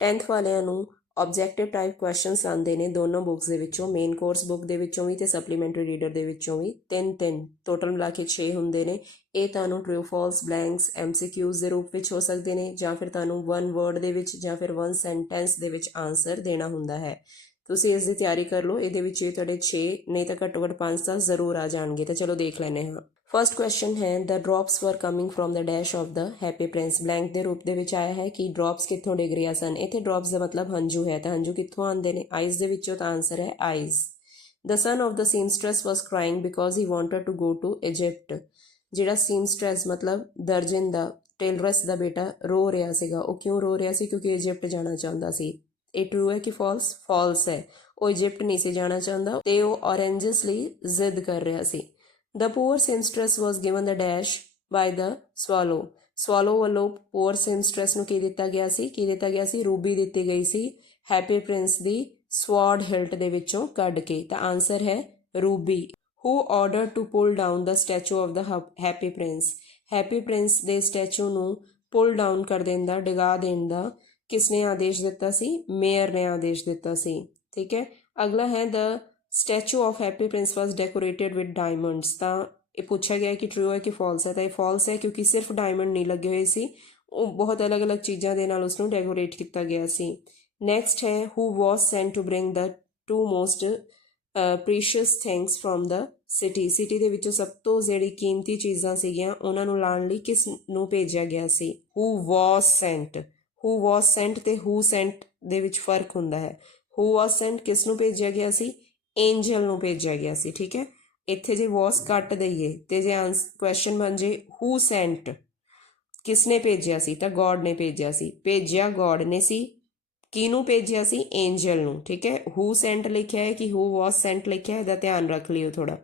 10th ਵਾਲਿਆਂ ਨੂੰ objective type questions आते हैं दोनों बुक्स के विचों, मेन कोर्स बुक के विचों भी तो सप्लीमेंटरी रीडर के विचों भी। तीन टोटल मिला के 6 होंगे ने। ये तुहानूं ट्रू फॉल्स ब्लैंक्स MCQs के रूप में हो सकते हैं, जां फिर तुहानूं वन वर्ड दे विच जां फिर वन सेंटेंस दे विच आंसर देना हुंदा है। तुसीं इसकी तैयारी कर लो। ये तुहाडे 6 नहीं तो घट्टो घट्ट 5 10 जरूर आ जाएंगे। तो चलो देख लैने हाँ। फर्स्ट क्वेश्चन है the drops were coming from the dash of the happy Prince. Blank के रूप दे विच आया है कि ड्रॉप्स कित्थों डिग रही सन। इत्थे ड्रॉप्स का मतलब हंजू है, तो हंजू कित्थों आते हैं? आइज़ दे विचों। तो आंसर है eyes. The son of the seamstress was crying because he wanted to go to Egypt. जिहड़ा सीमस्ट्रेस मतलब दर्जन का टेलरस का बेटा रो रहा सीगा। वो क्यों रो रहा सी? क्योंकि इजिप्ट जाना चाहता सी। ये ट्रू है कि फॉल्स? फॉल्स है। वो इजिप्ट नहीं सी जाना चाहता, तो वो ऑरेंजिस लई जिद कर रहा सी। The poor seamstress was given the dash by the swallow. swallow ਵੱਲੋਂ poor seamstress ਨੂੰ ਕੀ ਦਿੱਤਾ ਗਿਆ ਸੀ? ਕੀ ਦਿੱਤਾ ਗਿਆ ਸੀ? ਰੂਬੀ ਦਿੱਤੀ ਗਈ ਸੀ ਹੈਪੀ ਪ੍ਰਿੰਸ ਦੀ sword hilt ਦੇ ਵਿੱਚੋਂ ਕੱਢ ਕੇ। ਤਾਂ ਆਨਸਰ ਹੈ Ruby. Who ordered to pull down the statue of the happy prince? Happy Prince ਦੇ ਸਟੈਚੂ ਨੂੰ ਪੁੱਲ ਡਾਊਨ ਕਰ ਦੇਣ ਦਾ, ਡਿਗਾ ਦੇਣ ਦਾ ਕਿਸਨੇ ਆਦੇਸ਼ ਦਿੱਤਾ ਸੀ? ਮੇਅਰ ਨੇ ਆਦੇਸ਼ ਦਿੱਤਾ ਸੀ। ਠੀਕ ਹੈ। ਅਗਲਾ ਹੈ the statue of Happy Prince was decorated with diamonds. तो ये पूछा गया कि ट्रू है कि फॉल्स है। तो ये फॉल्स है क्योंकि सिर्फ डायमंड नहीं लगे हुए सी, बहुत अलग अलग चीज़ों के नाल उसनूं डेकोरेट किया गया सी। नैक्सट है who was sent to bring the 2 most precious things from the city. City के विचों सब तो जिहड़ी कीमती चीज़ां सीगियां उन्हां नूं लाण लई किस नूं भेजिया गया सी? Who was sent. Who was sent ते हू सेंट दे विच फर्क हुंदा है। हू वॉज सेंट किस नूं भेजिया गया सी? एंजल नूं भेजिया गया सी। ठीक है। इत्थे जे वॉस कट दईए तो जे क्वेश्चन बन जे हू सेंट किसने भेजिया सी? तो गॉड ने भेजिया सी। भेजिया गॉड ने सी, किनू भेजिया सी? एंजल नूं। ठीक है। हू सेंट लिखिया है कि हू वॉस सेंट लिखिया है, इहदा ध्यान रख लियो थोड़ा।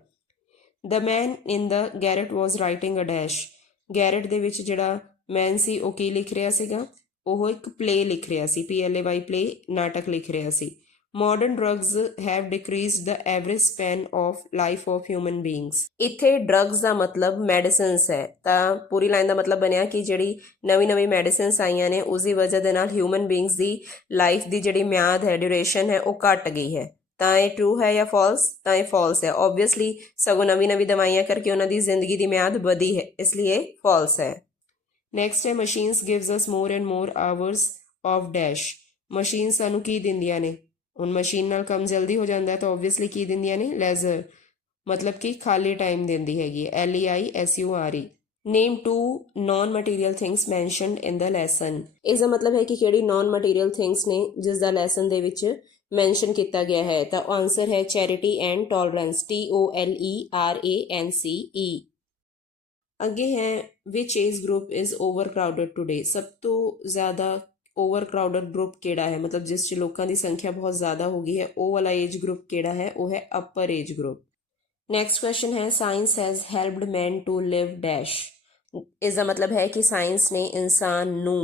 The man in the garret was writing a dash. Garret दे विच जिहड़ा मैन सी वो की लिख रहा सीगा? वो एक प्ले लिख रहा सी, PLAY प्ले, नाटक लिख रहा सी। Modern drugs have decreased the average span of life of human beings. इत्थे drugs ਦਾ मतलब medicines है। ਤਾਂ पूरी लाइन ਦਾ मतलब बनया कि ਜਿਹੜੀ ਨਵੀਂ medicines ਆਈਆਂ ਨੇ ਉਸ ਦੀ ਵਜ੍ਹਾ ਦੇ ਨਾਲ human beings ਦੀ life ਦੀ ਜਿਹੜੀ ਮਿਆਦ ਹੈ, duration ਹੈ, ਉਹ ਘਟ ਗਈ ਹੈ। ਤਾਂ ਇਹ true ਹੈ ਜਾਂ false? ਤਾਂ ਇਹ false ਹੈ। obviously ਸਗੋਂ ਨਵੀਂ ਦਵਾਈਆਂ ਕਰਕੇ ਉਹਨਾਂ ਦੀ ਜ਼ਿੰਦਗੀ ਦੀ ਮਿਆਦ ਵਧੀ ਹੈ, ਇਸ ਲਈ ਇਹ false ਹੈ। next ਹੈ machines gives us more and more hours of dash। Machine ਸਾਨੂੰ ਕੀ ਦਿੰਦੀਆਂ ਨੇ? ਹੁਣ ਮਸ਼ੀਨ ਨਾਲ ਕੰਮ ਜਲਦੀ ਹੋ ਜਾਂਦਾ ਹੈ ਤਾਂ ਓਬਵੀਅਸਲੀ ਕੀ ਦਿੰਦੀਆਂ ਨੇ? ਲੈਜ਼ਰ, ਮਤਲਬ ਕਿ ਖਾਲੀ ਟਾਈਮ ਦਿੰਦੀ ਹੈਗੀ ਹੈ। LEISURE। ਨੇਮ 2 ਨॉन ਮਟੀਰੀਅਲ ਥਿੰਗਸ ਮੈਂਸ਼ਨਡ ਇਨ ਦ ਲੈਸਨ। ਇਸ ਦਾ ਮਤਲਬ ਹੈ ਕਿ ਕਿਹੜੀ ਨॉन ਮਟੀਰੀਅਲ ਥਿੰਗਸ ਨੇ ਜਿਸ ਦਾ ਲੈਸਨ ਦੇ ਵਿੱਚ ਮੈਂਸ਼ਨ ਕੀਤਾ ਗਿਆ ਹੈ। ਤਾਂ ਆਨਸਰ ਹੈ ਚੈਰਿਟੀ ਐਂਡ ਟੋਲਰੈਂਸ। TOLERANCE। ਅੱਗੇ ਹੈ which age group is overcrowded today. ਸਭ ਤੋਂ ਜ਼ਿਆਦਾ ओवर क्राउडड ग्रुप केड़ा है, मतलब जिस लोगों की संख्या बहुत ज़्यादा हो गई है, वो वाला एज ग्रुप केड़ा है? वो है upper age group. Next question है science has helped man to live dash. इसका मतलब है कि साइंस ने इंसान नू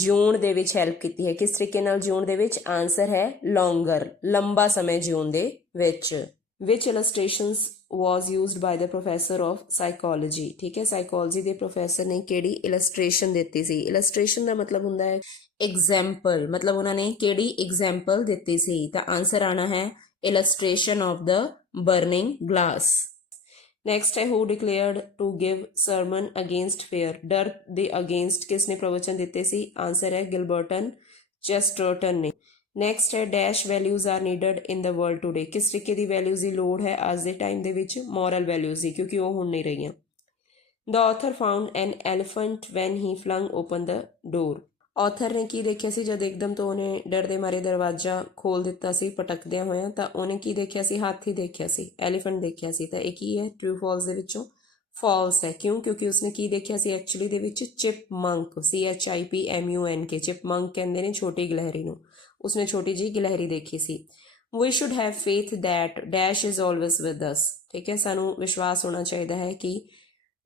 जीण दे विच हेल्प की है। किस तरीके नाल जीण दे विच? आंसर है लॉन्गर, लंबा समय जीण दे विच। विच illustrations was used by the professor of psychology. ठीक है। साइकोलॉजी के प्रोफैसर ने केड़ी इलस्ट्रेशन दी सी? इलस्ट्रेशन का मतलब हुंदा है एग्जाम्पल, मतलब उन्होंने केड़ी एग्जाम्पल दी सी? तो आंसर आना है illustration of the burning glass. Next है who declared to give sermon against fear. डर दे अगेंस्ट किसने प्रवचन दिते सी? आंसर है गिलबर्टन चेस्टरटन ने। नेक्स्ट है dash values are needed in the world today. किस तरीके की वैल्यूज की लोड़ है अज के टाइम दे विच? मॉरल वैल्यूज की, क्योंकि वो हुण नहीं रही। The author found an elephant when he flung open the door. Author ने की देखिया सी जब एकदम तो उन्हें डर दे मारे दरवाजा खोल दिता सी पटकदिया होया, तो उन्हें की देखिया सी? हाथी देखिया सी, एलीफेंट देखिया सी। तो एक ही है ट्रू फॉल्स दे विचों? फॉल्स है। क्यों? क्योंकि उसने की देखिया सी एक्चुअली दे विच चिपमंक, CHIPMUNK। चिपमंक कहंदे ने छोटी गिलहरी नूं। उसने छोटी जी गिलहरी देखी सी। We should have faith that dash is always with us. ठीक है। सानू विश्वास होना चाहिए है कि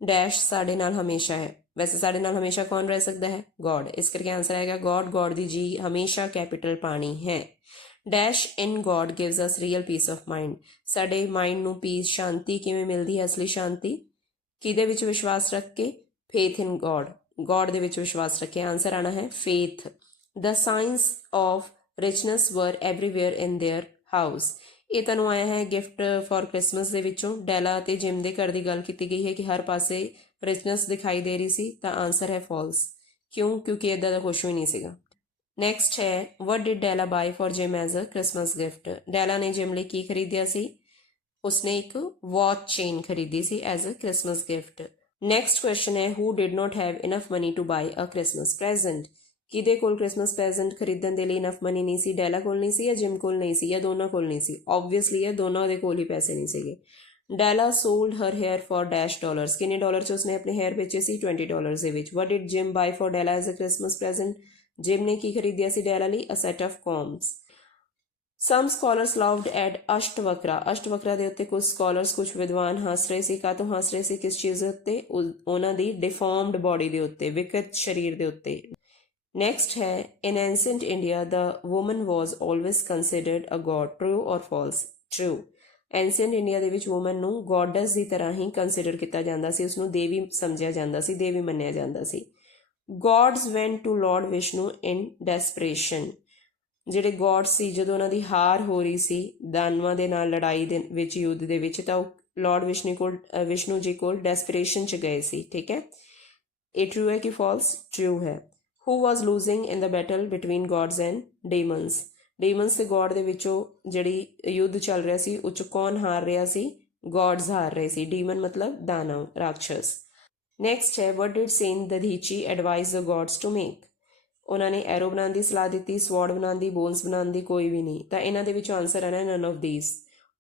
डैश साडे नाल हमेशा है। वैसे साडे नाल हमेशा कौन रह सकता है? गॉड। इस करके आंसर आएगा गॉड। गॉड दी जी हमेशा कैपिटल पानी है। Dash in God gives us real piece of mind. साडे माइंड नू पीस, शांति किवें मिलदी है? असली शांति किहदे विच विश्वास रख के? Faith in God. गॉड दे विच विश्वास रखे। आंसर आना है faith. The science of richness were everywhere in their house. ਇਹ ਤੁਹਾਨੂੰ ਆਇਆ ਹੈ ਗਿਫਟ ਫॉर ਕ੍ਰਿਸਮਸ ਦੇ ਵਿੱਚੋਂ। ਡੈਲਾ ਅਤੇ ਜਿਮ ਦੇ ਘਰ ਦੀ ਗੱਲ ਕੀਤੀ ਗਈ ਹੈ ਕਿ ਹਰ ਪਾਸੇ ਰਿਚਨੈਸ ਦਿਖਾਈ ਦੇ ਰਹੀ ਸੀ, ਤਾਂ ਆਨਸਰ ਹੈ ਫਾਲਸ। ਕਿਉਂ? ਕਿਉਂਕਿ ਇੱਦਾਂ ਦਾ ਕੁਛ ਵੀ ਨਹੀਂ ਸੀਗਾ। ਨੈਕਸਟ ਹੈ what did Della buy for Jim as a Christmas gift. Della ਨੇ ਜਿਮ ਲਈ ਕੀ ਖਰੀਦਿਆ ਸੀ? ਉਸਨੇ ਇੱਕ ਵਾਚ ਚੇਨ ਖਰੀਦੀ ਸੀ as a Christmas gift. Next question ਹੈ who did not have enough money to buy a Christmas present. ਕਿਹਦੇ ਕੋਲ ਕ੍ਰਿਸਮਸ ਪ੍ਰੈਜ਼ੈਂਟ ਖਰੀਦਣ ਦੇ ਲਈ ਇਨਫ ਮਨੀ ਨਹੀਂ ਸੀ? ਡੈਲਾ ਕੋਲ ਨਹੀਂ ਸੀ, ਜਾਂ ਜਿਮ ਕੋਲ ਨਹੀਂ ਸੀ, ਜਾਂ ਦੋਨਾਂ ਕੋਲ ਨਹੀਂ ਸੀ? ਓਬਵੀਅਸਲੀ ਇਹ ਦੋਨਾਂ ਦੇ ਕੋਲ ਹੀ ਪੈਸੇ ਨਹੀਂ ਸੀਗੇ। Della sold her hair for dash dollars. ਕਿੰਨੇ ਡਾਲਰ 'ਚ ਉਸਨੇ ਆਪਣੇ ਹੇਅਰ ਵੇਚੇ ਸੀ? 20 ਡਾਲਰਸ ਦੇ ਵਿੱਚ। What did Jim buy for Della as a Christmas present. Jim ਨੇ ਕੀ ਖਰੀਦਿਆ ਸੀ ਡੈਲਾ ਲਈ? A set of combs. Some scholars laughed at Ashtavakra. Ashtavakra ਦੇ ਉੱਤੇ ਕੁਝ ਸਕਾਲਰਸ, ਕੁਝ ਵਿਦਵਾਨ ਹੱਸ ਰਹੇ ਸੀ। ਕਾਹਤੋਂ ਹੱਸ ਰਹੇ ਸੀ? ਕਿਸ ਚੀਜ਼ ਦੇ ਉੱਤੇ? ਉਹਨਾਂ ਦੀ ਡਿਫਾਰਮਡ ਬੋਡੀ ਦੇ ਉੱਤੇ, ਵਿਕਟ ਸਰੀਰ ਦੇ ਉੱਤੇ। ਨੈਕਸਟ ਹੈ ਇਨ ਐਂਸ਼ੀਐਂਟ India the woman was always ਕੰਸਿਡਰਡ a God. True or false? True. ਐਂਸ਼ੀਐਂਟ India ਦੇ ਵਿੱਚ ਵੂਮਨ ਨੂੰ ਗੋਡਸ ਦੀ ਤਰ੍ਹਾਂ ਹੀ ਕੰਸਿਡਰ ਕੀਤਾ ਜਾਂਦਾ ਸੀ, ਉਸਨੂੰ ਦੇਵੀ ਸਮਝਿਆ ਜਾਂਦਾ ਸੀ, ਦੇਵੀ ਮੰਨਿਆ ਜਾਂਦਾ ਸੀ। Gods went to lord Vishnu in desperation. ਜਿਹੜੇ ਗੋਡ ਸੀ, ਜਦੋਂ ਉਹਨਾਂ ਦੀ ਹਾਰ ਹੋ ਰਹੀ ਸੀ ਦਾਨਵਾਂ ਦੇ ਨਾਲ ਲੜਾਈ ਦੇ ਵਿੱਚ, ਯੁੱਧ ਦੇ ਵਿੱਚ, ਤਾਂ ਉਹ ਲਾਰਡ ਵਿਸ਼ਨੂੰ ਜੀ ਕੋਲ ਡੈਸਪਰੇਸ਼ਨ 'ਚ ਗਏ ਸੀ। ਠੀਕ ਹੈ, ਇਹ ਟਰੂ ਹੈ ਕਿ ਫਾਲਸ? ਟਰੂ ਹੈ। Who was losing in the battle between gods and demons. Demons ਤੇ ਗੋਡ ਦੇ ਵਿੱਚੋਂ ਜਿਹੜੀ ਯੁੱਧ ਚੱਲ ਰਿਹਾ ਸੀ, ਉਹ 'ਚ ਕੌਣ ਹਾਰ ਰਿਹਾ ਸੀ? ਗੋਡਸ ਹਾਰ ਰਹੇ ਸੀ। ਡੀਮਨ ਮਤਲਬ ਦਾਨਵ, ਰਾਖਸ਼ਸ। ਨੈਕਸਟ ਹੈ what did saint Dadhichi advise the gods to make. ਉਹਨਾਂ ਨੇ ਐਰੋ ਬਣਾਉਣ ਦੀ ਸਲਾਹ ਦਿੱਤੀ, ਸਵॉर्ड ਬਣਾਉਣ ਦੀ, ਬੋਨਸ ਬਣਾਉਣ ਦੀ? ਕੋਈ ਵੀ ਨਹੀਂ। ਤਾਂ ਇਹਨਾਂ ਦੇ ਵਿੱਚੋਂ ਆਨਸਰ ਆਣਾ ਨਨ ਆਫ ਦੀਸ।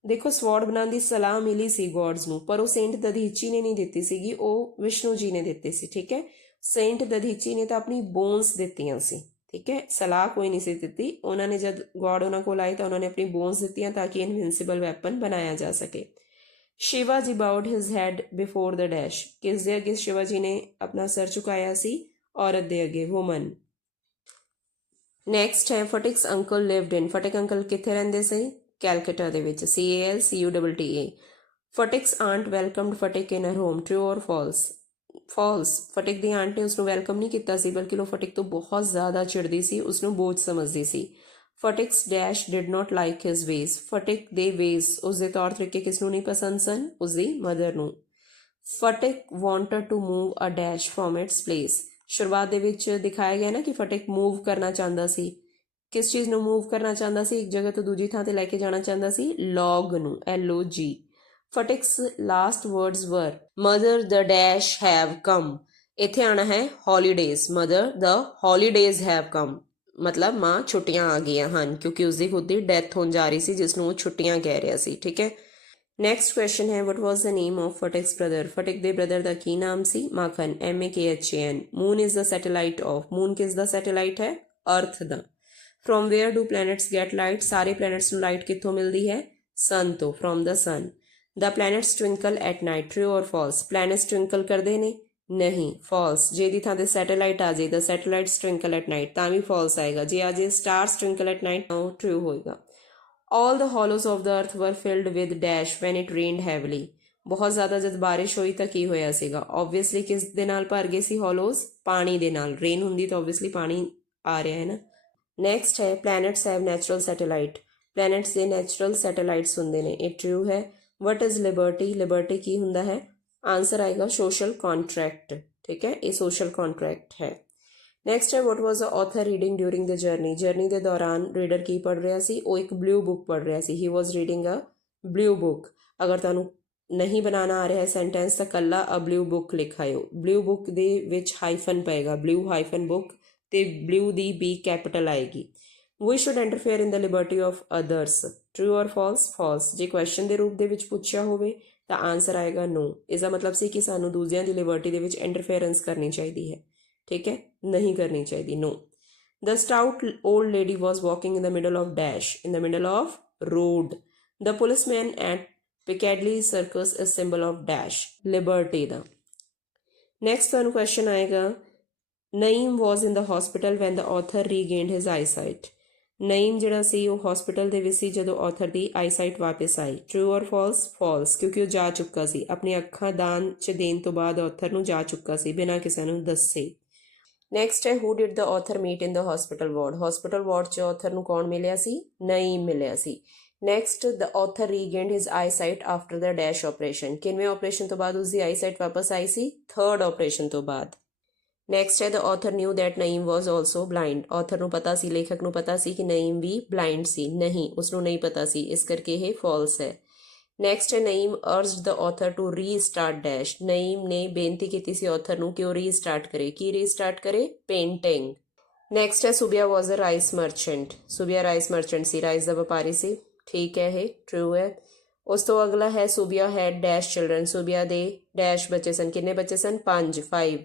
ਦੇਖੋ ਸਵॉर्ड ਬਣਾਉਣ ਦੀ ਸਲਾਹ ਮਿਲੀ ਸੀ ਗੋਡਸ ਨੂੰ, ਪਰ ਉਹ ਸੇਂਟ ਦਧੀਚੀ ਨੇ ਨਹੀਂ ਦਿੱਤੀ ਸੀਗੀ, ਉਹ ਵਿਸ਼ਨੂੰ ਜੀ ਨੇ ਦਿੱਤੀ ਸੀ। ਠੀਕ ਹੈ, ਸੇਂਟ ਦਧੀਚੀ ਨੇ ਤਾਂ ਆਪਣੀ ਬੋਨਸ ਦਿੱਤੀਆਂ ਸੀ। ਠੀਕ ਹੈ, ਸਲਾਹ ਕੋਈ ਨਹੀਂ ਸੀ ਦਿੱਤੀ। ਉਹਨਾਂ ਨੇ ਜਦ ਗੋਡ ਉਹਨਾਂ ਕੋਲ ਆਏ ਤਾਂ ਉਹਨਾਂ ਨੇ ਆਪਣੀ ਬੋਨਸ ਦਿੱਤੀਆਂ ਤਾਂ ਕਿ ਇਨਵਿੰਸੀਬਲ ਵੈਪਨ ਬਣਾਇਆ ਜਾ ਸਕੇ। Shiva ji bowed his head before the dash. ਕਿਸ ਦੇ ਅੱਗੇ ਸ਼ਿਵਾ ਜੀ ਨੇ ਆਪਣਾ ਸਰ ਝੁਕਾਇਆ ਸੀ? ਔਰਤ ਦੇ ਅੱਗੇ, ਵੂਮਨ। ਨੈਕਸਟ ਹੈ ਫਟਿਕਸ ਅੰਕਲ ਲਿਵਡ ਇਨ। ਫਟਿਕ ਅੰਕਲ ਕਿੱਥੇ ਰਹਿੰਦੇ ਸੀ? ਕੈਲਕਟਾ ਦੇ ਵਿੱਚ। CALCUTTA। ਫਟਿਕਸ aunt ਵੈਲਕਮਡ ਫਟਿਕ in Har home. True or false? False. ਫਟਿਕ the aunt ਨੇ ਉਸਨੂੰ ਵੈਲਕਮ ਨਹੀਂ ਕੀਤਾ ਸੀ, ਬਲਕਿ ਉਹ ਫਟਿਕ ਤੋਂ ਬਹੁਤ ਜ਼ਿਆਦਾ ਚਿੜਦੀ ਸੀ, ਉਸਨੂੰ ਬੋਝ ਸਮਝਦੀ ਸੀ। Phatik's dash did not like his ways. Phatik ਦੇ ਵੇਜ਼, ਉਸਦੇ ਤੌਰ ਤਰੀਕੇ ਕਿਸ ਨੂੰ ਨਹੀਂ ਪਸੰਦ ਸਨ? ਉਸਦੀ ਮਦਰ ਨੂੰ। Phatik wanted to move a dash from its place. ਸ਼ੁਰੂਆਤ ਦੇ ਵਿੱਚ ਦਿਖਾਇਆ ਗਿਆ ਨਾ ਕਿ ਫਟਿਕ ਮੂਵ ਕਰਨਾ ਚਾਹੁੰਦਾ ਸੀ। ਕਿਸ ਚੀਜ਼ ਨੂੰ ਮੂਵ ਕਰਨਾ ਚਾਹੁੰਦਾ ਸੀ? ਇੱਕ ਜਗ੍ਹਾ ਤੋਂ ਦੂਜੀ ਥਾਂ ਤੇ ਲੈ ਕੇ ਜਾਣਾ ਚਾਹੁੰਦਾ ਸੀ, ਲੌਗ ਨੂੰ, LOG। ਫਟਿਕਸ last words were mother the dash have come. ਇੱਥੇ ਆਉਣਾ ਹੈ holidays. Mother the holidays have come, ਮਤਲਬ ਮਾਂ ਛੁੱਟੀਆਂ ਆ ਗਈਆਂ ਹਨ, ਕਿਉਂਕਿ ਉਸਦੀ ਖੁਦ ਦੀ ਡੈਥ ਹੋਣ ਜਾ ਰਹੀ ਸੀ, ਜਿਸ ਨੂੰ ਉਹ ਛੁੱਟੀਆਂ ਕਹਿ ਰਿਹਾ ਸੀ। ਠੀਕ ਹੈ, ਨੈਕਸਟ ਕੁਐਸਚਨ ਹੈ what was the name of ਫਟਿਕਸ brother. ਫਟਿਕ ਦੇ ਬ੍ਰਦਰ ਦਾ ਕੀ ਨਾਮ ਸੀ? Makhan, MAKHAN। Moon is the satellite of. Moon ਕਿਸ ਦਾ ਸੈਟੇਲਾਈਟ ਹੈ? ਅਰਥ ਦਾ। From where do planets get light. ਸਾਰੇ ਪਲੈਨਟਸ ਨੂੰ ਲਾਈਟ ਕਿੱਥੋਂ ਮਿਲਦੀ ਹੈ? ਸਨ ਤੋਂ, from the sun. The planets twinkle at night. True or false? Planets twinkle ਕਰਦੇ ਨੇ? ਨਹੀਂ, ਫਾਲਸ। ਜੇ ਦੀ ਥਾਂ ਤੇ ਸੈਟੇਲਾਈਟ ਆ ਜਾਏ, ਦ ਸੈਟੇਲਾਈਟਸ ਟਵਿੰਕਲ ਐਟ ਨਾਈਟ, ਤਾਂ ਵੀ ਫਾਲਸ ਆਏਗਾ। ਜੇ ਆ ਜੇ ਸਟਾਰਸ ਟਵਿੰਕਲ ਐਟ ਨਾਈਟ, ਤਾਂ ਉਹ ਟਰੂ ਹੋਏਗਾ। All the hollows of the earth were filled with dash when it rained heavily। ਬਹੁਤ ਜ਼ਿਆਦਾ ਜਦ ਬਾਰਿਸ਼ ਹੋਈ ਤਾਂ ਕੀ ਹੋਇਆ ਸੀਗਾ? ਓਬਵੀਅਸਲੀ ਕਿਸ ਦੇ ਨਾਲ ਭਰ ਗਏ ਸੀ ਹੋਲੋਜ਼? ਪਾਣੀ ਦੇ ਨਾਲ। ਰੇਨ ਹੁੰਦੀ ਤਾਂ ਓਬਵੀਅਸਲੀ ਪਾਣੀ ਆ ਰਿਹਾ ਹੈ ਨਾ। ਨੈਕਸਟ ਹੈ planets have natural satellite. Planets ਦੇ ਨੈਚੁਰਲ ਸੈਟੇਲਾਈਟਸ ਹੁੰਦੇ ਨੇ, ਇਹ ਟਰੂ ਹੈ। What is Liberty. ਲਿਬਰਟੀ ਕੀ ਹੁੰਦਾ ਹੈ? ਆਨਸਰ ਆਏਗਾ ਸੋਸ਼ਲ ਕੰਟਰੈਕਟ। ਠੀਕ ਹੈ, ਇਹ ਸੋਸ਼ਲ ਕੰਟਰੈਕਟ ਹੈ। ਨੈਕਸਟ ਹੈ what was the author reading during the journey. Journey ਦੇ ਦੌਰਾਨ ਰੀਡਰ ਕੀ ਪੜ੍ਹ ਰਿਹਾ ਸੀ? ਉਹ ਇੱਕ ਬਲੂ ਬੁੱਕ ਪੜ੍ਹ ਰਿਹਾ ਸੀ। ਹੀ ਵਾਜ਼ ਰੀਡਿੰਗ ਅ ਬਲੂ ਬੁੱਕ। ਅਗਰ ਤੁਹਾਨੂੰ ਨਹੀਂ ਬਣਾਉਣਾ ਆ ਰਿਹਾ ਹੈ ਸੈਂਟੈਂਸ, ਤਾਂ ਕੱਲਾ ਅ ਬਲੂ ਬੁੱਕ ਲਿਖ ਆਇਓ। ਬਲੂ ਬੁੱਕ ਦੇ ਵਿੱਚ ਹਾਈਫਨ ਪਏਗਾ, ਬਲੂ ਹਾਈਫਨ ਬੁੱਕ, ਤੇ ਬਲੂ ਦੀ B ਕੈਪੀਟਲ ਆਏਗੀ। We should interfere in the liberty of others. True or false? False. ਜੇ ਕੁਐਸਚਨ ਦੇ ਰੂਪ ਦੇ ਵਿੱਚ ਪੁੱਛਿਆ ਹੋਵੇ ਤਾਂ ਆਨਸਰ ਆਏਗਾ ਨੋ। ਇਸਦਾ ਮਤਲਬ ਸੀ ਕਿ ਸਾਨੂੰ ਦੂਜਿਆਂ ਦੀ ਲਿਬਰਟੀ ਦੇ ਵਿੱਚ ਇੰਟਰਫੇਅਰੈਂਸ ਕਰਨੀ ਚਾਹੀਦੀ ਹੈ। ਠੀਕ ਹੈ, ਨਹੀਂ ਕਰਨੀ ਚਾਹੀਦੀ, no. The stout old lady was walking in the middle of dash. In the middle of road. The policeman at Piccadilly Circus is symbol of dash. Liberty ਦਾ। ਨੈਕਸਟ ਤੁਹਾਨੂੰ ਕੁਐਸਚਨ ਆਏਗਾ Naeem was in the hospital when the author regained his eyesight. Naeem ਜਿਹੜਾ ਸੀ ਉਹ hospital ਦੇ ਵਿੱਚ ਸੀ ਜਦੋਂ author ਦੀ eyesight ਵਾਪਸ ਆਈ। True or false? ਫਾਲਸ, ਕਿਉਂਕਿ ਉਹ ਜਾ ਚੁੱਕਾ ਸੀ, ਆਪਣੀ ਅੱਖਾਂ ਦਾਨ 'ਚ ਦੇਣ ਤੋਂ ਬਾਅਦ ਆਥਰ ਨੂੰ ਜਾ ਚੁੱਕਾ ਸੀ ਬਿਨਾਂ ਕਿਸੇ ਨੂੰ ਦੱਸੇ। ਨੈਕਸਟ ਹੈ who did the author meet in the hospital ward 'ਚ ਆਥਰ ਨੂੰ ਕੌਣ ਮਿਲਿਆ ਸੀ? ਨਈਮ ਮਿਲਿਆ ਸੀ। Next the author regained his eyesight after the dash operation, ਕਿੰਨਵੇਂ ਆਪਰੇਸ਼ਨ ਤੋਂ ਬਾਅਦ ਉਸਦੀ ਆਈਸਾਈਟ ਵਾਪਸ ਆਈ ਸੀ? ਥਰਡ ਆਪਰੇਸ਼ਨ ਤੋਂ ਬਾਅਦ। ਨੈਕਸਟ ਹੈ the author knew that Naeem was also blind, author ਨੂੰ ਪਤਾ ਸੀ, ਲੇਖਕ ਨੂੰ ਪਤਾ ਸੀ ਕਿ ਨਈਮ ਵੀ ਬਲਾਈਂਡ ਸੀ? ਨਹੀਂ, ਉਸਨੂੰ ਨਹੀਂ ਪਤਾ ਸੀ, ਇਸ ਕਰਕੇ ਇਹ ਫਾਲਸ ਹੈ। ਨੈਕਸਟ ਹੈ Naeem urged the author to restart dash, Naeem ਨੇ ਬੇਨਤੀ ਕੀਤੀ ਸੀ ਆਥਰ ਨੂੰ ਕਿ ਉਹ ਰੀਸਟਾਰਟ ਕਰੇ। ਕੀ ਰੀਸਟਾਰਟ ਕਰੇ? ਪੇਂਟਿੰਗ। ਨੈਕਸਟ ਹੈ ਸੁਬਿਆ ਵਾਜ਼ ਅ ਰਾਈਸ ਮਰਚੈਂਟ, ਸੁਬਿਆ ਰਾਈਸ ਮਰਚੈਂਟ ਸੀ, ਰਾਈਸ ਦਾ ਵਪਾਰੀ ਸੀ। ਠੀਕ ਹੈ, ਇਹ ਟਰੂ ਹੈ। ਉਸ ਤੋਂ ਅਗਲਾ ਹੈ ਸੁਬਿਆ ਹੈਡ ਡੈਸ਼ ਚਿਲਡਰਨ, ਸੁਬਿਆ ਦੇ ਡੈਸ਼ ਬੱਚੇ ਸਨ, ਕਿੰਨੇ ਬੱਚੇ ਸਨ? 5।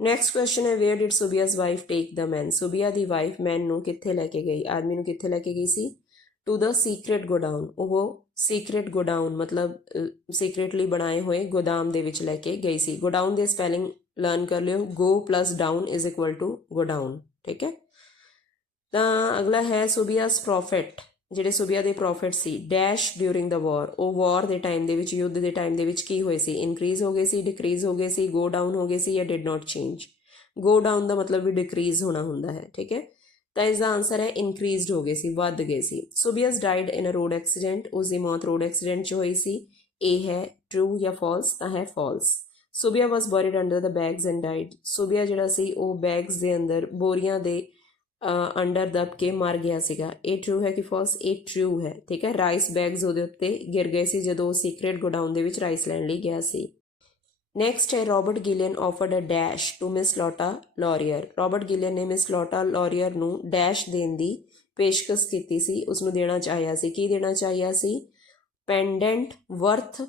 ਨੈਕਸਟ ਕੁਐਸਚਨ ਹੈ wear did ਸੁਬਿਆਜ਼ wife take the man, ਸੁਬਿਆ the wife ਮੈਨ ਨੂੰ ਕਿੱਥੇ ਲੈ ਕੇ ਗਈ, ਆਦਮੀ ਨੂੰ ਕਿੱਥੇ ਲੈ ਕੇ ਗਈ ਸੀ? ਟੂ ਦ ਸੀਕ੍ਰੇਟ ਗੋਡਾਊਨ, ਉਹ ਸੀਕ੍ਰੇਟ ਗੋਡਾਊਨ ਮਤਲਬ ਸੀਕ੍ਰੇਟਲੀ ਬਣਾਏ ਹੋਏ ਗੋਦਾਮ ਦੇ ਵਿੱਚ ਲੈ ਕੇ ਗਈ ਸੀ। ਗੋਡਾਊਨ ਦੇ ਸਪੈਲਿੰਗ ਲਰਨ ਕਰ ਲਿਓ, go plus down is equal to godown. ਠੀਕ ਹੈ, ਤਾਂ ਅਗਲਾ ਹੈ ਸੁਬਿਆਜ਼ ਪ੍ਰੋਫਿਟ, ਜਿਹੜੇ ਸੁਬਿਆ ਦੇ ਪ੍ਰੋਫਿਟ ਸੀ ਡੈਸ਼ ਡਿਊਰਿੰਗ ਦ ਵਾਰ, ਉਹ ਵਾਰ ਦੇ ਟਾਈਮ ਦੇ ਵਿੱਚ, ਯੁੱਧ ਦੇ ਟਾਈਮ ਦੇ ਵਿੱਚ ਕੀ ਹੋਏ ਸੀ? ਇਨਕਰੀਜ਼ ਹੋ ਗਏ ਸੀ, ਡਿਕਰੀਜ਼ ਹੋ ਗਏ ਸੀ, ਗੋ ਡਾਊਨ ਹੋ ਗਏ ਸੀ ਜਾਂ did not change? Go down ਦਾ ਮਤਲਬ ਵੀ ਡਿਕਰੀਜ਼ ਹੋਣਾ ਹੁੰਦਾ ਹੈ। ਠੀਕ ਹੈ, ਤਾਂ ਇਸ ਦਾ ਆਨਸਰ ਹੈ ਇਨਕਰੀਜ਼ਡ ਹੋ ਗਏ ਸੀ, ਵੱਧ ਗਏ ਸੀ। ਸੁਬਿਆਜ਼ ਡਾਈਡ ਇਨ ਅ ਰੋਡ ਐਕਸੀਡੈਂਟ, ਉਸ ਦੀ ਮੌਤ ਰੋਡ ਐਕਸੀਡੈਂਟ 'ਚ ਹੋਈ ਸੀ। ਇਹ ਹੈ ਟਰੂ ਜਾਂ ਫਾਲਸ? ਤਾਂ ਹੈ ਫਾਲਸ। ਸੁਬਿਆ ਵਾਸ ਬuried under the bags and died, Subiya ਜਿਹੜਾ ਸੀ ਉਹ ਬੈਗਸ ਦੇ ਅੰਦਰ, ਬੋਰੀਆਂ ਦੇ ਅੰਡਰ ਦਬ ਕੇ ਮਰ ਗਿਆ ਸੀਗਾ। ਇਹ ਟਰੂ ਹੈ ਕਿ ਫਾਲਸ? ਇਹ ਟਰੂ ਹੈ। ਠੀਕ ਹੈ, ਰਾਈਸ ਬੈਗਸ ਉਹਦੇ ਉੱਤੇ ਗਿਰ ਗਏ ਸੀ ਜਦੋਂ ਉਹ ਸੀਕ੍ਰੇਟ ਗੋਡਾਊਨ ਦੇ ਵਿੱਚ ਰਾਈਸ ਲੈਣ ਲਈ ਗਿਆ ਸੀ। ਨੈਕਸਟ ਹੈ Robert Gillian offered a dash to Miss Lotta Laurier, Robert Gillian ਨੇ ਮਿਸ ਲੋਟਾ ਲੌਰੀਅਰ ਨੂੰ ਡੈਸ਼ ਦੇਣ ਦੀ ਪੇਸ਼ਕਸ਼ ਕੀਤੀ ਸੀ, ਉਸਨੂੰ ਦੇਣਾ ਚਾਹਿਆ ਸੀ। ਕੀ ਦੇਣਾ ਚਾਹਿਆ ਸੀ? ਪੈਂਡੈਂਟ ਵਰਥ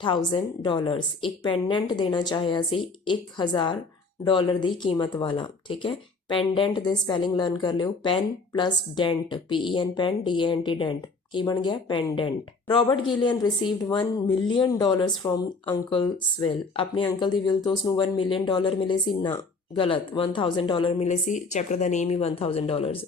$1000, ਇੱਕ ਪੈਂਡੈਂਟ ਦੇਣਾ ਚਾਹਿਆ ਸੀ $1000 ਦੀ ਕੀਮਤ ਵਾਲਾ। ਠੀਕ ਹੈ, ਪੈਂਡੈਂਟ ਦੇ ਸਪੈਲਿੰਗ ਲਰਨ ਕਰ ਲਿਓ, pen plus dent, PEN pen, DANT dent, ਕੀ ਬਣ ਗਿਆ? Pendant. Robert Gillian received $1 million from uncle Savile, ਆਪਣੇ ਅੰਕਲ ਦੀ ਵਿਲ ਤੋਂ ਉਸਨੂੰ $1 million ਮਿਲੇ ਸੀ? ਨਾ, ਗਲਤ, $1000 ਮਿਲੇ ਸੀ, ਚੈਪਟਰ ਦਾ ਨੇਮ ਹੀ $1000।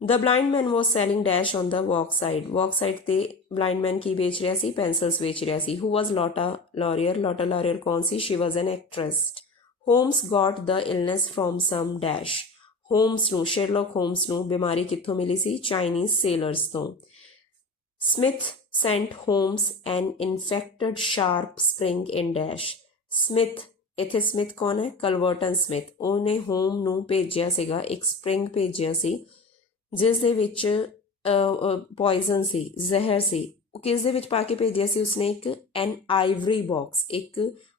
The blind man was selling dash on the walk side ਤੇ ਬਲਾਈਂਡ ਮੈਨ ਕੀ ਵੇਚ ਰਿਹਾ ਸੀ? ਪੈਨਸਲਸ ਵੇਚ ਰਿਹਾ ਸੀ। ਹੂ ਵਾਜ਼ ਲੋਟਾ ਲੌਰੀਅਰ, ਲੋਟਾ ਲੌਰੀਅਰ ਕੌਣ ਸੀ? She was an actress. Holmes got the illness from some dash, Holmes ਨੂੰ, ਸ਼ੇਰਲੌਕ ਹੋਮਸ ਨੂੰ ਬਿਮਾਰੀ ਕਿੱਥੋਂ ਮਿਲੀ ਸੀ? ਚਾਈਨੀਜ਼ ਸੇਲਰਸ ਤੋਂ। Smith sent Holmes an infected sharp spring in dash, Smith, ਇੱਥੇ ਸਮਿਥ ਕੌਣ ਹੈ? ਕਲਵਰਟਨ ਸਮਿਥ, ਉਹਨੇ ਹੋਮ ਨੂੰ ਭੇਜਿਆ ਸੀਗਾ, ਇੱਕ ਸਪਰਿੰਗ ਭੇਜਿਆ ਸੀ ਜਿਸ ਦੇ ਵਿੱਚ ਪੋਇਜ਼ਨ ਸੀ, ਜ਼ਹਿਰ ਸੀ। ਉਹ ਕਿਸ ਦੇ ਵਿੱਚ ਪਾ ਕੇ ਭੇਜਿਆ ਸੀ ਉਸਨੇ? ਇੱਕ ਐਨ ਆਈਵਰੀ ਬਾਕਸ, ਇੱਕ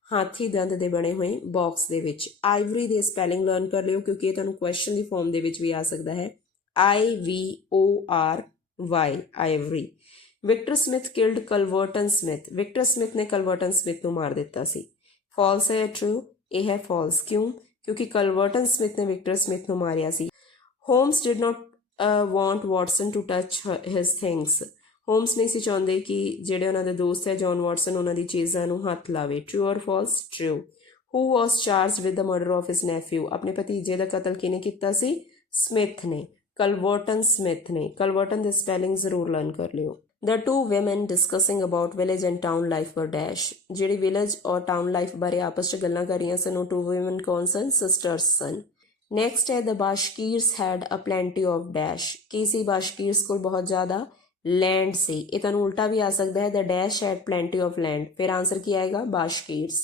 ਹਾਥੀ ਦੰਦ ਦੇ ਬਣੇ ਹੋਏ ਬਾਕਸ ਦੇ ਵਿੱਚ। ਆਈਵਰੀ ਦੇ ਸਪੈਲਿੰਗ ਲਰਨ ਕਰ ਲਿਓ ਕਿਉਂਕਿ ਇਹ ਤੁਹਾਨੂੰ ਕੁਐਸਚਨ ਦੀ ਫਾਰਮ ਦੇ ਵਿੱਚ ਵੀ ਆ ਸਕਦਾ ਹੈ। IVORY, ivory. Victor Smith killed Culverton Smith, Victor Smith ਨੇ ਕਲਵਰਟਨ ਸਮਿਥ ਨੂੰ ਮਾਰ ਦਿੱਤਾ ਸੀ। ਫਾਲਸ ਹੈ ਟਰੂ? ਇਹ ਹੈ ਫਾਲਸ। ਕਿਉਂ? ਕਿਉਂਕਿ ਕਲਵਰਟਨ ਸਮਿਥ ਨੇ ਵਿਕਟਰ ਸਮਿਥ ਨੂੰ ਮਾਰਿਆ ਸੀ। Holmes did not want Watson to touch his things, Holmes ਨਹੀਂ ਸੀ ਚਾਹੁੰਦੇ ਕਿ ਜਿਹੜੇ ਉਹਨਾਂ ਦੇ ਦੋਸਤ ਹੈ ਜੌਨ ਵਾਟਸਨ ਉਹਨਾਂ ਦੀ ਚੀਜ਼ਾਂ ਨੂੰ ਹੱਥ ਲਾਵੇ। True or false? True. Who was charged with the murder of his nephew, ਆਪਣੇ ਭਤੀਜੇ ਦਾ ਕਤਲ ਕਿਹਨੇ ਕੀਤਾ ਸੀ? ਸਮਿਥ ਨੇ, ਕਲਵਰਟਨ ਸਮਿਥ ਨੇ। ਕਲਵਰਟਨ ਦੇ ਸਪੈਲਿੰਗ ਜ਼ਰੂਰ ਲਰਨ ਕਰ ਲਿਓ। The two women discussing about village and town life were dash, ਜਿਹੜੀ ਵਿਲੇਜ ਔਰ ਟਾਊਨ ਲਾਈਫ ਬਾਰੇ ਆਪਸ 'ਚ ਗੱਲਾਂ ਕਰ ਰਹੀਆਂ ਸਨ ਉਹ ਟੂ ਵੈਮਨ ਕੌਣ ਸਨ? ਸਿਸਟਰਸ ਸਨ। ਨੈਕਸਟ ਹੈ the Bashkirs had a plenty of dash, ਕੀ ਸੀ? ਬਾਸ਼ਕੀਰਸ ਕੋਲ ਬਹੁਤ ਜ਼ਿਆਦਾ ਲੈਂਡ ਸੀ। ਇਹ ਤੁਹਾਨੂੰ ਉਲਟਾ ਵੀ ਆ ਸਕਦਾ ਹੈ, the dash had plenty of land, ਫਿਰ ਆਂਸਰ ਕੀ ਆਏਗਾ? Bashkirs.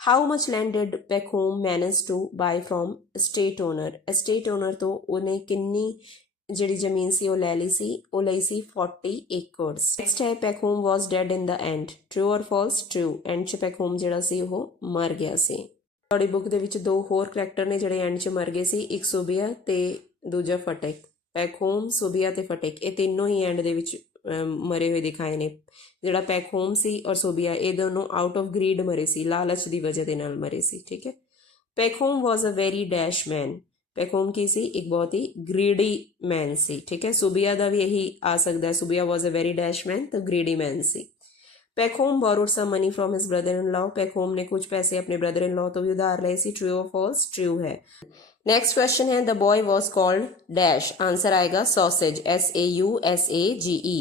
How much land did Pakhom manage to buy from state owner, state owner ਤੋਂ ਉਹਨੇ ਕਿੰਨੀ ਜਿਹੜੀ ਜ਼ਮੀਨ ਸੀ ਉਹ ਲੈ ਲਈ ਸੀ? ਉਹ ਲਈ ਸੀ 40 ਏਕੜਸ। ਨੈਕਸਟ ਹੈ Pakhom was dead in the end, true or false? True, end 'ਚ ਪੈਖੋਮ ਜਿਹੜਾ ਸੀ ਉਹ ਮਰ ਗਿਆ ਸੀ। ਤੁਹਾਡੀ ਬੁੱਕ ਦੇ ਵਿੱਚ ਦੋ ਹੋਰ ਕਰੈਕਟਰ ਨੇ ਜਿਹੜੇ ਐਂਡ 'ਚ ਮਰ ਗਏ ਸੀ, ਇੱਕ ਸੁਬਿਆ ਤੇ ਦੂਜਾ ਫਟਿਕ। ਪੈਖੋਮ, ਸੁਬਿਆ ਤੇ ਫਟਿਕ, ਇਹ ਤਿੰਨੋਂ ਹੀ ਐਂਡ ਦੇ ਵਿੱਚ ਮਰੇ ਹੋਏ ਦਿਖਾਏ ਨੇ। ਜਿਹੜਾ ਪੈਖੋਮ ਸੀ ਔਰ ਸੁਬਿਆ ਇਹ ਦੋਨੋਂ ਆਊਟ ਆਫ ਗਰੀਡ ਮਰੇ ਸੀ, ਲਾਲਚ ਦੀ ਵਜ੍ਹਾ ਦੇ ਨਾਲ ਮਰੇ ਸੀ। ਠੀਕ ਹੈ, Pakhom was a very dash ਮੈਨ, ਪੈਖੋਮ ਕੀ ਸੀ? ਇੱਕ ਬਹੁਤ ਹੀ ਗ੍ਰੀਡੀ ਮੈਨ ਸੀ। ਠੀਕ ਹੈ, ਸੁਬਿਆ ਦਾ ਵੀ ਇਹੀ ਆ ਸਕਦਾ, ਸੁਬਿਆ ਵਾਜ਼ ਅ ਵੈਰੀ ਡੈਸ਼ ਮੈਨ ਤਾਂ ਗ੍ਰੀਡੀ ਮੈਨ ਸੀ। Pakhom borrowed some money from his brother in law, Pakhom ਨੇ ਕੁਝ ਪੈਸੇ ਆਪਣੇ ਬ੍ਰਦਰ ਇਨ ਲਾਅ ਤੋਂ ਵੀ ਉਧਾਰ ਲਏ ਸੀ। True or false? ਟਰੂ ਹੈ। ਨੈਕਸਟ ਕੁਐਸਚਨ ਹੈ ਦ ਬॉय ਵਾਜ਼ ਕਾਲਡ ਡੈਸ਼, ਆਂਸਰ ਆਏਗਾ ਸੌਸੇਜ, SAUSAGE।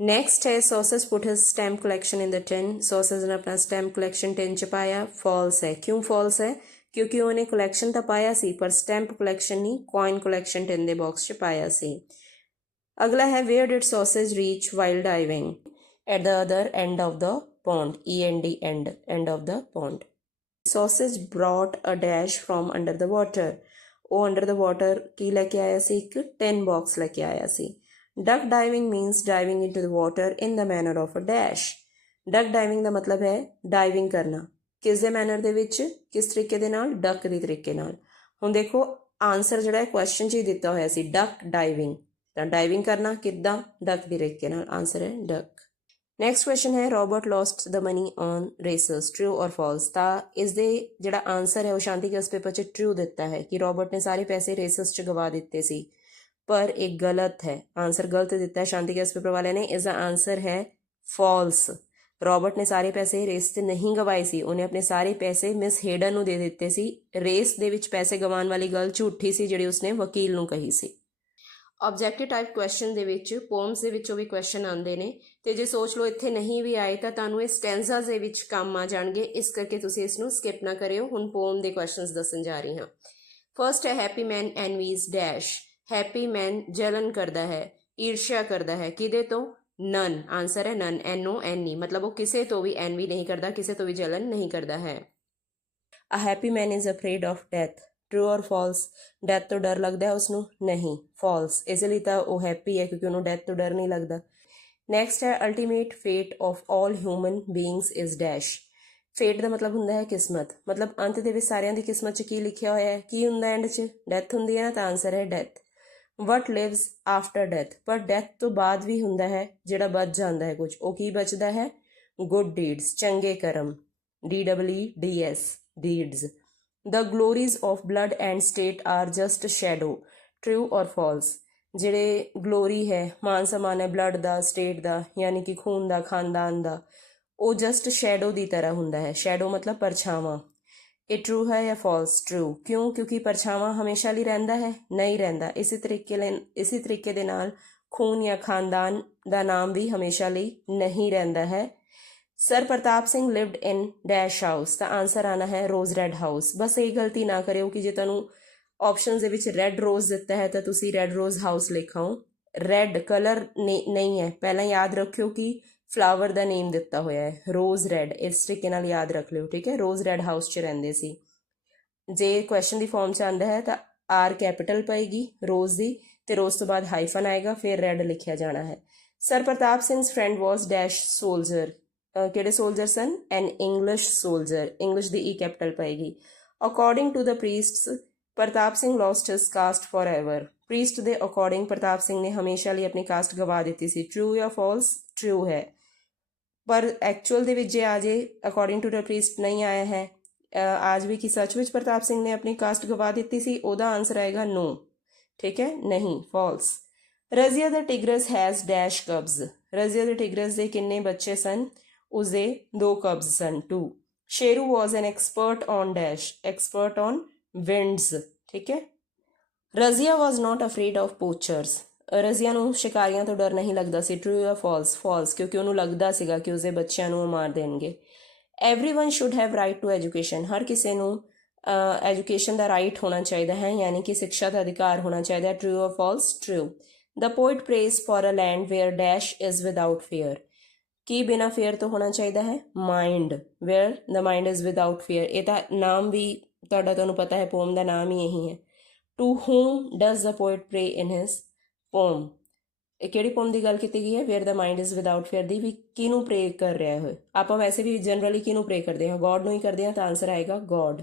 ਨੈਕਸਟ ਹੈ ਸੌਸੇਜ ਪੁੱਟ ਹਿਸ ਸਟੈਂਪ ਕਲੈਕਸ਼ਨ ਇਨ ਦ ਟਿਨ, ਸੌਸੇਜ ਨੇ ਆਪਣਾ ਸਟੈਂਪ ਕਲੈਕਸ਼ਨ ਟਿਨ 'ਚ ਪਾਇਆ। ਫਾਲਸ ਹੈ। ਕਿਉਂ ਫਾਲਸ ਹੈ? ਕਿਉਂਕਿ ਉਹਨੇ ਕਲੈਕਸ਼ਨ ਤਾਂ ਪਾਇਆ ਸੀ ਪਰ ਸਟੈਂਪ ਕਲੈਕਸ਼ਨ ਨਹੀਂ, ਕੋਇਨ ਕਲੈਕਸ਼ਨ ਟਿਨ ਦੇ ਬਾਕਸ 'ਚ ਪਾਇਆ ਸੀ। ਅਗਲਾ ਹੈ wear did sausage reach while diving at the other end of the pound, END end of the pond. Sausage brought a dash from under the water. ਉਹ under ਦ water ਕੀ ਲੈ ਕੇ ਆਇਆ ਸੀ? ਇੱਕ ਟਿਨ ਬਾਕਸ ਲੈ ਕੇ ਆਇਆ ਸੀ। Duck diving means diving into the water in the manner of a dash. Duck diving ਦਾ ਮਤਲਬ ਹੈ ਡਾਈਵਿੰਗ ਕਰਨਾ। ਕਿਸ ਦੇ ਮੈਨਰ ਦੇ ਵਿੱਚ? ਕਿਸ ਤਰੀਕੇ ਦੇ ਨਾਲ? ਡਕ ਦੇ ਤਰੀਕੇ ਨਾਲ। ਹੁਣ ਦੇਖੋ ਆਨਸਰ ਜਿਹੜਾ ਹੈ ਕੁਐਸਚਨ 'ਚ ਹੀ ਦਿੱਤਾ ਹੋਇਆ ਸੀ, ਡਕ ਡਾਈਵਿੰਗ। ਤਾਂ ਡਾਈਵਿੰਗ ਕਰਨਾ ਕਿੱਦਾਂ? ਡਕ ਦੇ ਤਰੀਕੇ ਨਾਲ। ਆਨਸਰ ਹੈ ਡਕ। ਨੈਕਸਟ ਕੁਐਸਚਨ ਹੈ Robert lost the money on races, true or false. ਤਾਂ ਇਸ ਦੇ ਜਿਹੜਾ ਆਨਸਰ ਹੈ ਉਹ ਸ਼ਾਂਤੀ ਕੇ ਉਸ ਪੇਪਰ 'ਚ ਟਰੂ ਦਿੱਤਾ ਹੈ ਕਿ ਰੋਬਰਟ ਨੇ ਸਾਰੇ ਪੈਸੇ ਰੇਸਸ 'ਚ ਗਵਾ ਦਿੱਤੇ ਸੀ, ਪਰ ਇਹ ਗਲਤ ਹੈ। ਆਨਸਰ ਗਲਤ ਦਿੱਤਾ ਹੈ ਸ਼ਾਂਤੀ ਕੇ ਉਸ ਪੇਪਰ ਵਾਲਿਆਂ ਨੇ। ਇਸ ਦਾ ਆਨਸਰ ਹੈ ਫਾਲਸ। ਰੋਬਰਟ ਨੇ ਸਾਰੇ ਪੈਸੇ ਰੇਸ 'ਤੇ ਨਹੀਂ ਗਵਾਏ ਸੀ, ਉਹਨੇ ਆਪਣੇ ਸਾਰੇ ਪੈਸੇ ਮਿਸ ਹੇਡਨ ਨੂੰ ਦੇ ਦਿੱਤੇ ਸੀ। ਰੇਸ ਦੇ ਵਿੱਚ ਪੈਸੇ ਗਵਾਉਣ ਵਾਲੀ ਗੱਲ ਝੂਠੀ ਸੀ ਜਿਹੜੀ ਉਸਨੇ ਵਕੀਲ ਨੂੰ ਕਹੀ ਸੀ। ਆਬਜੈਕਟਿਵ ਟਾਈਪ ਕੁਐਸਚਨ ਦੇ ਵਿੱਚ ਪੋਮਸ ਦੇ ਵਿੱਚੋਂ ਵੀ ਕੁਐਸਚਨ ਆਉਂਦੇ ਨੇ, ਤੇ ਜੇ ਸੋਚ ਲਓ ਇੱਥੇ ਨਹੀਂ ਵੀ ਆਏ ਤਾਂ ਤੁਹਾਨੂੰ ਇਹ ਸਟੈਂਜ਼ਾਸ ਦੇ ਵਿੱਚ ਕੰਮ ਆ ਜਾਣਗੇ, ਇਸ ਕਰਕੇ ਤੁਸੀਂ ਇਸ ਨੂੰ ਸਕਿਪ ਨਾ ਕਰਿਓ। ਹੁਣ ਪੋਮ ਦੇ ਕੁਐਸਚਨਸ ਦੱਸਣ ਜਾ ਰਹੀ ਹਾਂ। ਫਰਸਟ ਹੈ ਹੈਪੀ ਮੈਨ ਐਨਵੀਜ਼ ਡੈਸ਼। ਹੈਪੀ ਮੈਨ ਜਲਨ ਕਰਦਾ ਹੈ, ਈਰਸ਼ਾ ਕਰਦਾ ਹੈ, ਕਿਹਦੇ ਤੋਂ? ਨਨ। ਆਨਸਰ ਹੈ ਨਨ, NONE, ਮਤਲਬ ਉਹ ਕਿਸੇ ਤੋਂ ਵੀ ਐਨਵੀ ਨਹੀਂ ਕਰਦਾ, ਕਿਸੇ ਤੋਂ ਵੀ ਜਲਨ ਨਹੀਂ ਕਰਦਾ ਹੈ। A happy man is afraid of death, true or false. Death ਤੋਂ ਡਰ ਲੱਗਦਾ ਹੈ ਉਸਨੂੰ? ਨਹੀਂ, ਫਾਲਸ। ਇਸ ਲਈ ਤਾਂ ਉਹ ਹੈਪੀ ਹੈ ਕਿਉਂਕਿ ਉਹਨੂੰ ਡੈਥ ਤੋਂ ਡਰ ਨਹੀਂ ਲੱਗਦਾ। ਨੈਕਸਟ ਹੈ ਅਲਟੀਮੇਟ ਫੇਟ of all human beings is dash. ਫੇਟ ਦਾ ਮਤਲਬ ਹੁੰਦਾ ਹੈ ਕਿਸਮਤ, ਮਤਲਬ ਅੰਤ ਦੇ ਵਿੱਚ ਸਾਰਿਆਂ ਦੀ ਕਿਸਮਤ 'ਚ ਕੀ ਲਿਖਿਆ ਹੋਇਆ ਹੈ? ਕੀ ਹੁੰਦਾ ਐਂਡ 'ਚ? ਡੈਥ ਹੁੰਦੀ ਹੈ ਨਾ, ਤਾਂ ਆਨਸਰ ਹੈ ਡੈਥ। ਵਟ ਲਿਵਸ ਆਫਟਰ ਡੈਥ, ਪਰ ਡੈਥ ਤੋਂ ਬਾਅਦ ਵੀ ਹੁੰਦਾ ਹੈ ਜਿਹੜਾ ਬਚ ਜਾਂਦਾ ਹੈ ਕੁਝ, ਉਹ ਕੀ ਬਚਦਾ ਹੈ? ਗੁੱਡ ਡੀਡਸ, ਚੰਗੇ ਕਰਮ, DEEDS, deeds. The glories of blood and state are just shadow, true or false। ਜਿਹੜੇ ਗਲੋਰੀ ਹੈ, ਮਾਨ ਸਨਮਾਨ ਹੈ ਬਲੱਡ ਦਾ, ਸਟੇਟ ਦਾ, ਯਾਨੀ ਕਿ ਖੂਨ ਦਾ, ਖਾਨਦਾਨ ਦਾ, ਉਹ ਜਸਟ ਸ਼ੈਡੋ ਦੀ ਤਰ੍ਹਾਂ ਹੁੰਦਾ ਹੈ। ਸ਼ੈਡੋ ਮਤਲਬ ਪਰਛਾਵਾਂ। ਇਹ ਟਰੂ ਹੈ ਜਾਂ ਫਾਲਸ? ਟਰੂ। ਕਿਉਂ? ਕਿਉਂਕਿ ਪਰਛਾਵਾਂ ਹਮੇਸ਼ਾ ਲਈ ਰਹਿੰਦਾ ਹੈ? ਨਹੀਂ ਰਹਿੰਦਾ। ਇਸੇ ਤਰੀਕੇ ਦੇ ਨਾਲ ਖੂਨ ਜਾਂ ਖਾਨਦਾਨ ਦਾ ਨਾਮ ਵੀ ਹਮੇਸ਼ਾ ਲਈ ਨਹੀਂ ਰਹਿੰਦਾ ਹੈ। ਸਰ ਪ੍ਰਤਾਪ ਸਿੰਘ ਲਿਵਡ ਇਨ ਡੈਸ਼ ਹਾਊਸ, ਤਾਂ ਆਨਸਰ ਆਣਾ ਹੈ ਰੋਜ਼ ਰੈਡ ਹਾਊਸ। ਬਸ ਇਹ ਗਲਤੀ ਨਾ ਕਰਿਓ ਕਿ ਜੇ ਤੁਹਾਨੂੰ ਆਪਸ਼ਨਸ ਦੇ ਵਿੱਚ ਰੈਡ ਰੋਜ਼ ਦਿੱਤਾ ਹੈ ਤਾਂ ਤੁਸੀਂ ਰੈਡ ਰੋਜ਼ ਹਾਊਸ ਲਿਖਾਓ। ਰੈਡ ਕਲਰ ਨਹੀਂ ਹੈ, ਪਹਿਲਾਂ ਯਾਦ ਰੱਖਿਓ ਕਿ ਫਲਾਵਰ ਦਾ ਨੇਮ ਦਿੱਤਾ ਹੋਇਆ ਹੈ ਰੋਜ਼ ਰੈਡ, ਇਸ ਤਰੀਕੇ ਨਾਲ ਯਾਦ ਰੱਖ ਲਿਓ, ਠੀਕ ਹੈ। ਰੋਜ਼ ਰੈਡ ਹਾਊਸ 'ਚ ਰਹਿੰਦੇ ਸੀ। ਜੇ ਕੁਐਸਚਨ ਦੀ ਫਾਰਮ 'ਚ ਆਉਂਦਾ ਹੈ ਤਾਂ R ਕੈਪੀਟਲ ਪਏਗੀ ਰੋਜ਼ ਦੀ, ਤੇ ਰੋਜ਼ ਤੋਂ ਬਾਅਦ ਹਾਈਫਨ ਆਏਗਾ, ਫਿਰ ਰੈਡ ਲਿਖਿਆ ਜਾਣਾ ਹੈ। Sir Pratap Singh's friend was dash soldier. ਕਿਹੜੇ ਸੋਲਜਰ ਸਨ? An English soldier. ਇੰਗਲਿਸ਼ ਦੀ E ਕੈਪੀਟਲ ਪਏਗੀ। According to the priests Pratap Singh lost his caste forever. Priest ਦੇ ਅਕੋਰਡਿੰਗ ਪ੍ਰਤਾਪ ਸਿੰਘ ਨੇ ਹਮੇਸ਼ਾ ਲਈ ਆਪਣੀ ਕਾਸਟ ਗਵਾ ਦਿੱਤੀ ਸੀ। ਟਰੂ ਜਾਂ ਫਾਲਸ? ਟਰੂ ਹੈ। ਪਰ ਐਕਚੁਅਲ ਦੇ ਵਿੱਚ ਜੇ ਆ ਜੇ ਅਕੋਰਡਿੰਗ ਟੂ ਦ ਪ੍ਰੀਸਟ ਨਹੀਂ ਆਇਆ ਹੈ, आज ਵੀ ਕਿ ਸੱਚ ਵਿੱਚ ਪ੍ਰਤਾਪ ਸਿੰਘ ਨੇ ਆਪਣੀ ਕਾਸਟ ਗਵਾ ਦਿੱਤੀ ਸੀ, ਉਹਦਾ ਆਨਸਰ ਆਏਗਾ ਨੋ, ਠੀਕ ਹੈ, ਨਹੀਂ, false. Razia the tigress has dash cubs. Razia the ਟਿਗਰਸ ਦੇ ਕਿੰਨੇ ਬੱਚੇ ਸਨ? ਉਸਦੇ 2 ਕਬਜ਼ ਸਨ, 2। Sheru was an expert on dash, expert on winds, ਠੀਕ ਹੈ। Razia was not afraid of poachers. Razia ਨੂੰ ਸ਼ਿਕਾਰੀਆਂ ਤੋਂ ਡਰ ਨਹੀਂ ਲੱਗਦਾ ਸੀ। ਟਰੂ ਜਾਂ ਫਾਲਸ? ਫਾਲਸ, ਕਿਉਂਕਿ ਉਹਨੂੰ ਲੱਗਦਾ ਸੀਗਾ ਕਿ ਉਸਦੇ ਬੱਚਿਆਂ ਨੂੰ ਉਹ ਮਾਰ ਦੇਣਗੇ। Everyone should have right to education. ਹਰ ਕਿਸੇ ਨੂੰ ਐਜੂਕੇਸ਼ਨ ਦਾ ਰਾਈਟ ਹੋਣਾ ਚਾਹੀਦਾ ਹੈ, ਯਾਨੀ ਕਿ ਸਿੱਖਿਆ ਦਾ ਅਧਿਕਾਰ ਹੋਣਾ ਚਾਹੀਦਾ ਹੈ। True or false? True. The poet prays for a land where dash is without fear. ਕੀ ਬਿਨਾਂ ਫੇਅਰ ਤੋਂ ਹੋਣਾ ਚਾਹੀਦਾ ਹੈ? Mind, where the mind is without fear. ਇਹ ਤਾਂ ਨਾਮ ਵੀ ਤੁਹਾਨੂੰ ਪਤਾ ਹੈ, ਪੋਮ ਦਾ ਨਾਮ ਹੀ ਇਹੀ ਹੈ। To whom does the poet pray in his poem। ਇਹ ਕਿਹੜੀ ਪੋਮ ਦੀ ਗੱਲ ਕੀਤੀ ਗਈ ਹੈ? Where the mind is without fear ਦੀ। ਵੀ ਕਿਹਨੂੰ ਪ੍ਰੇ ਕਰ ਰਿਹਾ ਹੈ? ਆਪਾਂ ਵੈਸੇ ਵੀ ਜਨਰਲੀ ਕਿਹਨੂੰ ਪ੍ਰੇ ਕਰਦੇ ਹਾਂ? ਗੋਡ ਨੂੰ ਹੀ ਕਰਦੇ ਹਾਂ, ਤਾਂ ਆਨਸਰ ਆਏਗਾ ਗੋਡ।